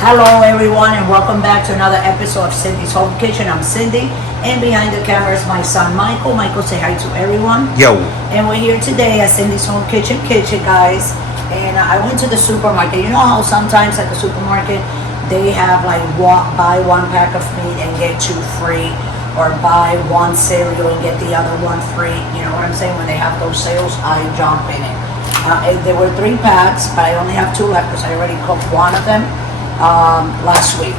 Hello everyone and welcome back to another episode of Cindy's Home Kitchen. I'm Cindy and behind the camera is my son Michael. Michael, say hi to everyone. Yo. And we're here today at Cindy's Home Kitchen, guys. And I went to the supermarket. You know how sometimes at the supermarket they have like buy one pack of meat and get two free, or buy one cereal and get the other one free. You know what I'm saying? When they have those sales, I jump in it. There were 3 packs, but I only have 2 left because I already cooked one of them last week.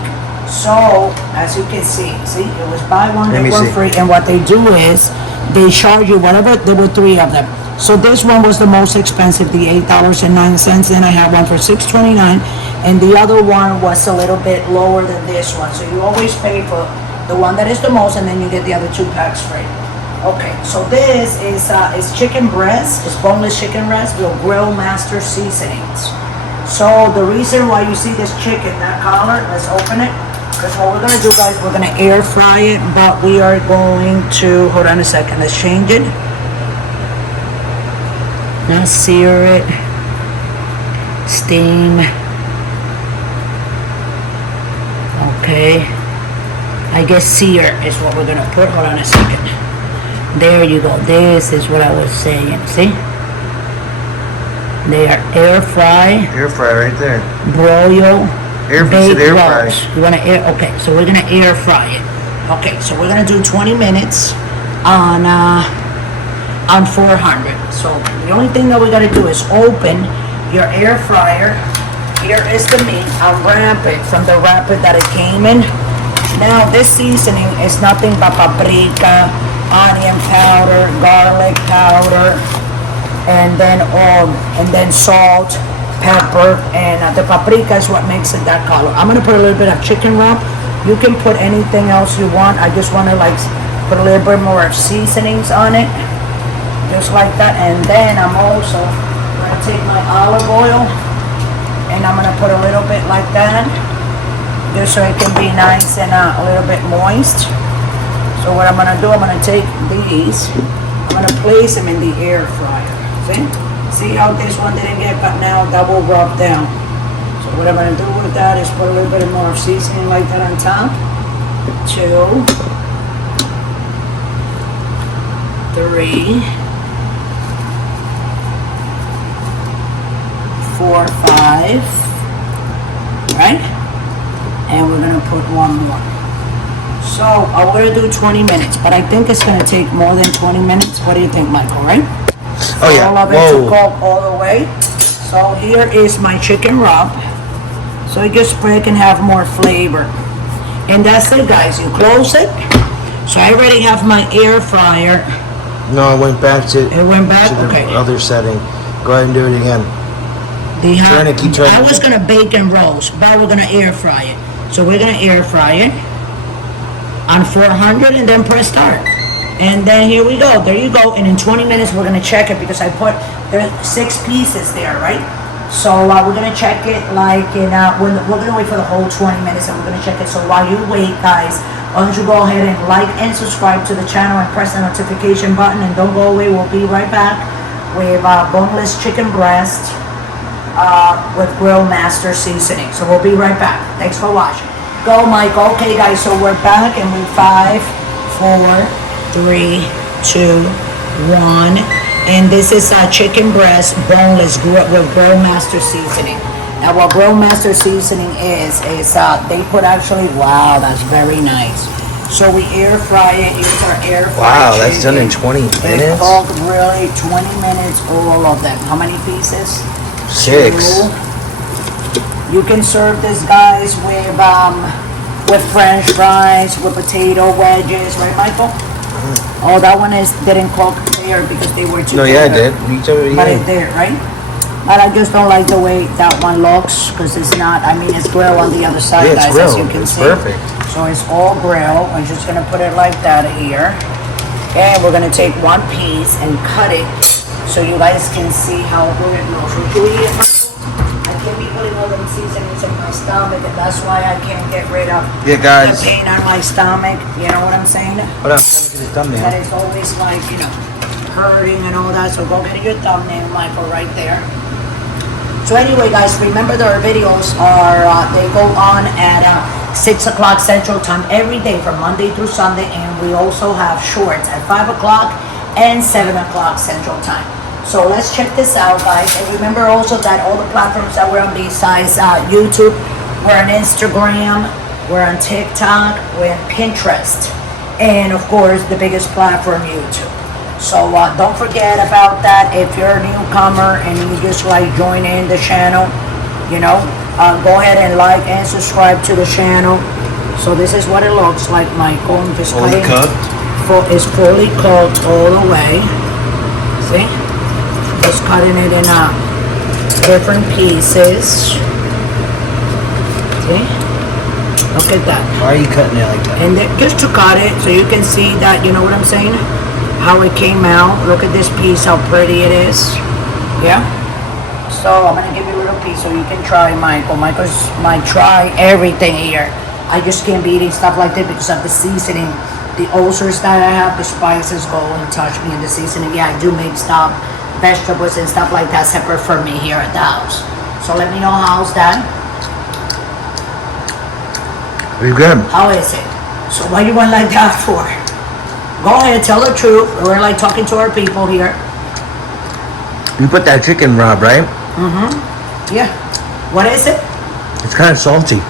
So as you can see, it was buy one get one free, and what they do is they charge you whatever. There were 3 of them. So this one was the most expensive, the $8.09. Then I had one for $6.29, and the other one was a little bit lower than this one. So you always pay for the one that is the most, and then you get the other 2 packs free. Okay, so this is chicken breast. It's boneless chicken breast with Grillmaster seasonings. So the reason why you see this chicken, that collar, let's open it. Because what we're gonna do, guys, we're gonna air fry it, but we are going to, hold on a second, let's change it. Now sear it, steam. Okay, I guess sear is what we're gonna put. Hold on a second. There you go. This is what I was saying. See? They are air fry. Air fry right there. Broil. Air fry. You want to air? Okay, so we're gonna air fry it. Okay, so we're gonna do 20 minutes on 400. So the only thing that we gotta do is open your air fryer. Here is the meat. Unwrap it from the wrapper that it came in. Now this seasoning is nothing but paprika, onion powder, garlic powder, and then salt, pepper, and the paprika is what makes it that color. I'm gonna put a little bit of chicken rump. You can put anything else you want. I just want to like put a little bit more of seasonings on it, just like that. And then I'm also gonna take my olive oil and I'm gonna put a little bit like that, just so it can be nice and a little bit moist. So what I'm gonna do, I'm gonna take these, I'm gonna place them in the air fryer. See how this one didn't get, but now that will rub down. So what I'm gonna do with that is put a little bit more seasoning like that on top. 2, 3, 4, 5, right? And we're gonna put 1 more. So I'm gonna do 20 minutes, but I think it's gonna take more than 20 minutes. What do you think, Michael, right? Oh yeah. All of it to cook all the way. So here is my chicken rub. So it just spread can have more flavor. And that's it, guys. You close it. So I already have my air fryer. No, I went back to. It went back. To the okay. Other setting. Go ahead and do it again. I was gonna bake and roast, but we're gonna air fry it. So we're gonna air fry it on 400 and then press start. And then here we go. There you go. And in 20 minutes we're gonna check it because I put there's 6 pieces there, right? So we're gonna check it like in we're gonna wait for the whole 20 minutes and we're gonna check it. So while you wait, guys, why don't you go ahead and like and subscribe to the channel and press the notification button, and don't go away. We'll be right back with boneless chicken breast with Grillmaster seasoning. So we'll be right back. Thanks for watching. Go, Michael. Okay, guys. So we're back and we 5, 4, 3, 2, 1, and this is chicken breast boneless with Grillmaster seasoning. Now what Grillmaster seasoning is they put actually, wow, that's very nice. So we air fry it. Here's our air fry. Wow, that's done in 20 minutes. It's cooked really 20 minutes, all of them. How many pieces? 6. 2. You can serve this, guys, with French fries, with potato wedges, right, Michael? Oh, that one didn't cook there because they were too. No, yeah, it did. But it did, right? But I just don't like the way that one looks because it's not. I mean, it's grill on the other side, yeah, guys, as you can see. Perfect. So it's all grill. I'm just gonna put it like that here, and we're gonna take 1 piece and cut it so you guys can see how good it looks. Would you eat it, Michael? I can't be putting all them seasonings in my stomach, and that's why I can't get rid of the pain on my stomach. You know what I'm saying? Hold on, I'm trying to get his thumbnail. That is always like, hurting and all that. So go get your thumbnail, Michael, right there. So anyway, guys, remember that our videos are, they go on at 6 o'clock Central Time every day from Monday through Sunday, and we also have shorts at 5 o'clock and 7 o'clock Central Time. So let's check this out, guys. And remember also that all the platforms that we're on besides YouTube, we're on Instagram, we're on TikTok, we're on Pinterest, and of course the biggest platform, YouTube. So don't forget about that. If you're a newcomer and you just like join in the channel, you know, go ahead and like and subscribe to the channel. So this is what it looks like, Michael. I'm just Fully cooked? It's fully cooked all the way. See? Just cutting it in different pieces. See? Look at that. Why are you cutting it like that? And then, just to cut it so you can see that, you know what I'm saying? How it came out. Look at this piece, how pretty it is. Yeah? So I'm gonna give you a little piece so you can try, Michael. Michael's might try everything here. I just can't be eating stuff like that because of the seasoning. The ulcers that I have, the spices go and touch me in the seasoning. Yeah, I do make stuff, vegetables and stuff like that separate for me here at the house. So let me know how's that. Pretty good. How is it? So what you want like that for? Go ahead, tell the truth. We're like talking to our people here. You put that chicken rub, right? Yeah. What is it? It's kind of salty.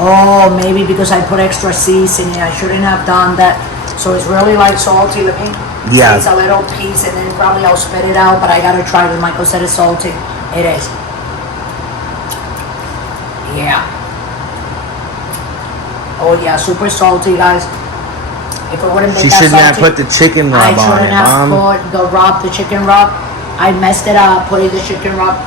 Oh, maybe because I put extra seasoning. I shouldn't have done that. So it's really like salty. Let me Yeah. taste a little piece and then probably I'll spit it out. But I gotta try it. Michael said it's salty. It is. Yeah. Oh yeah, super salty, guys. If it wouldn't be She that shouldn't salty, have put the chicken I rub on shouldn't it, have Mom. put the chicken rub. I messed it up putting the chicken rub.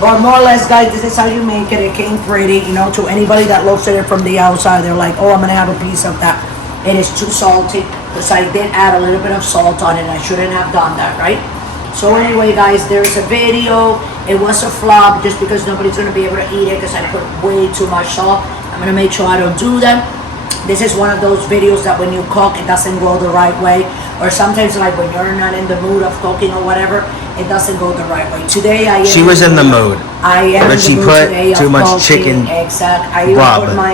But more or less, guys, this is how you make it. It came pretty, you know, to anybody that looks at it from the outside, they're like, oh, I'm gonna have a piece of that. It is too salty, because I did add a little bit of salt on it. I shouldn't have done that, right? So anyway, guys, there's a video. It was a flop just because nobody's gonna be able to eat it because I put way too much salt. I'm gonna make sure I don't do that. This is one of those videos that when you cook, it doesn't go the right way. Or sometimes like when you're not in the mood of cooking or whatever, it doesn't go the right way. Today I am. She was in the mood. I am But in she the mood put today of too much cooking. chicken Exact. I even rub. put my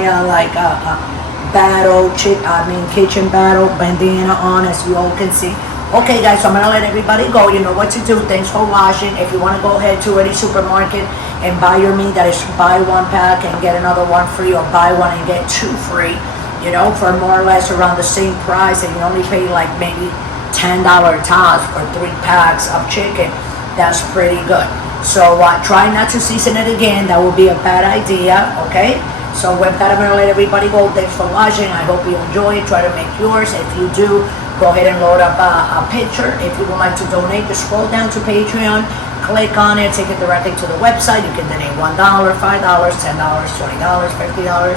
kitchen battle bandana on, as you all can see. Okay, guys, so I'm gonna let everybody go. You know what to do. Thanks for watching. If you want to go ahead to any supermarket and buy your meat, that is buy one pack and get another one free, or buy one and get two free. You know, for more or less around the same price, and you only pay like maybe $10 tops for 3 packs of chicken. That's pretty good. So try not to season it again. That will be a bad idea. Okay. So with that, I'm gonna let everybody go. Thanks for watching. I hope you enjoy it. Try to make yours. If you do, go ahead and load up a picture. If you would like to donate, just scroll down to Patreon, click on it, take it directly to the website. You can donate $1, $5, $10, $20, $50,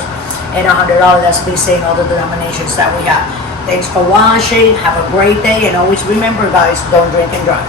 and $100. That's be saying all the denominations that we have. Thanks for watching. Have a great day, and always remember, guys, don't drink and drive.